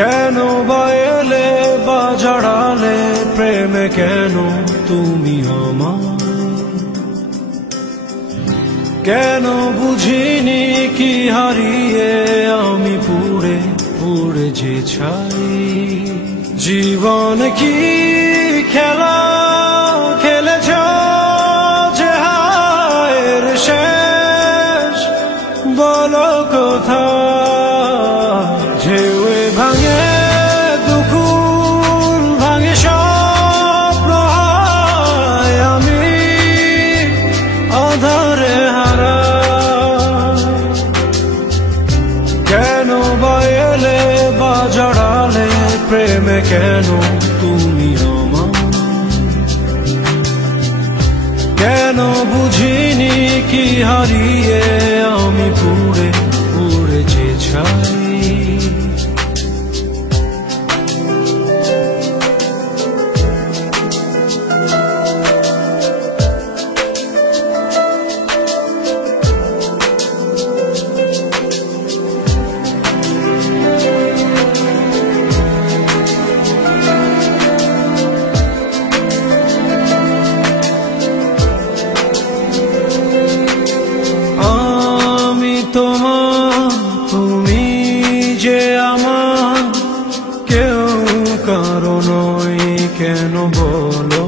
কেন বা এলে বা জড়ালে প্রেমে কেন তুমি আমার? কেন বুঝিনি কি হারিয়ে আমি পুড়ে পুড়ে যে ছাই। জীবন কি খেলা খেলেছ যে হায়ের শেষ বলো কোথায়? ঢেউয়ে ভাঙে দুকুল ভাঙে স্বপ্ন হায় আমি আধারে হারা। কেন বা এলে বা জড়ালে প্রেমে কেন তুমি আমার? কেন বুঝিনি কি হারিয়ে আমি পুড়ে পুড়ে যে ছাই। তুমি যে আমার কেউ কারো নয় কেন বলো?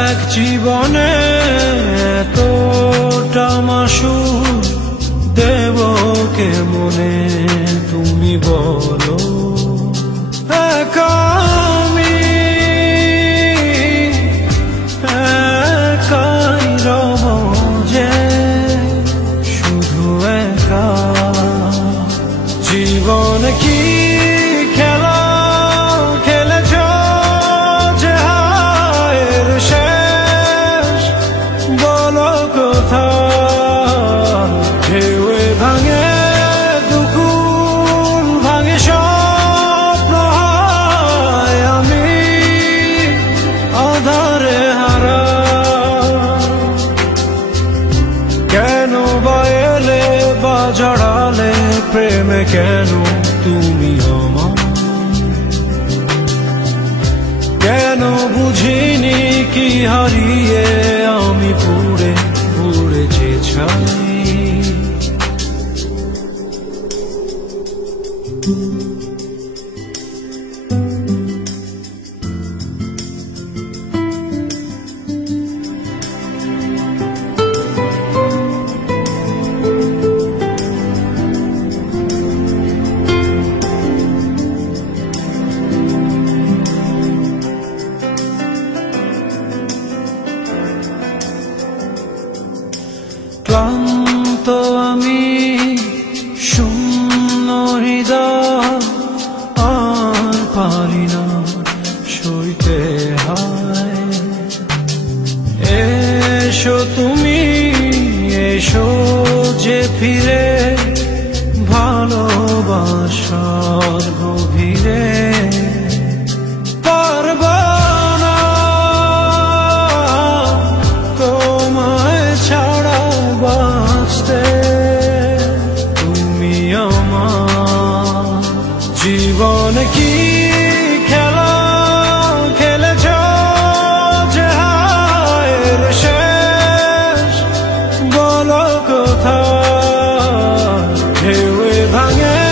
এক জীবনে এতটা মাসুর দেব কে মনে তুমি বলো? আমি একাই রব যে জীবন কি খেলা খেলেছ যে হায়ের শেষ বলো কোথায়? ঢেউয়ে ভাঙে দুকুল ভাঙে স্বপ্ন হায় আমি আধারে হারা। কেন বা এলে বা জড়ালে প্রেমে কেন তুমি আমার? কেন বুঝিনি কি হারিয়ে আমি পুড়ে পুড়ে যে ছাই। ক্লান্ত আমি শূন্য হৃদয় আর পারি না সইতে হায়। এসো তুমি এসো যে ফিরে ভালোবাসার গভীরে। পারবা না তোমায় ছাড়া বাঁচতে তুমি আমার। জীবন কি খেলা খেলেছ যে হায়ের শেষ বলো কোথায়? ঢেউয়ে ভাঙে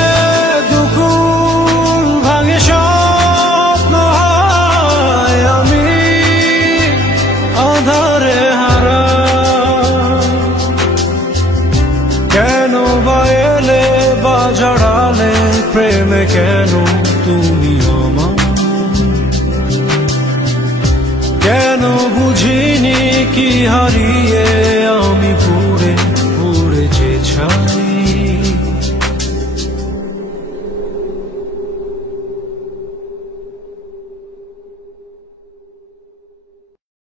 দুকুল ভাঙে স্বপ্ন হায় আমি আধারে হারা। কেন বা এলে বা জড়ালে প্রেমে কেন তুমি আমার? কেন বুঝিনি কি হারিয়ে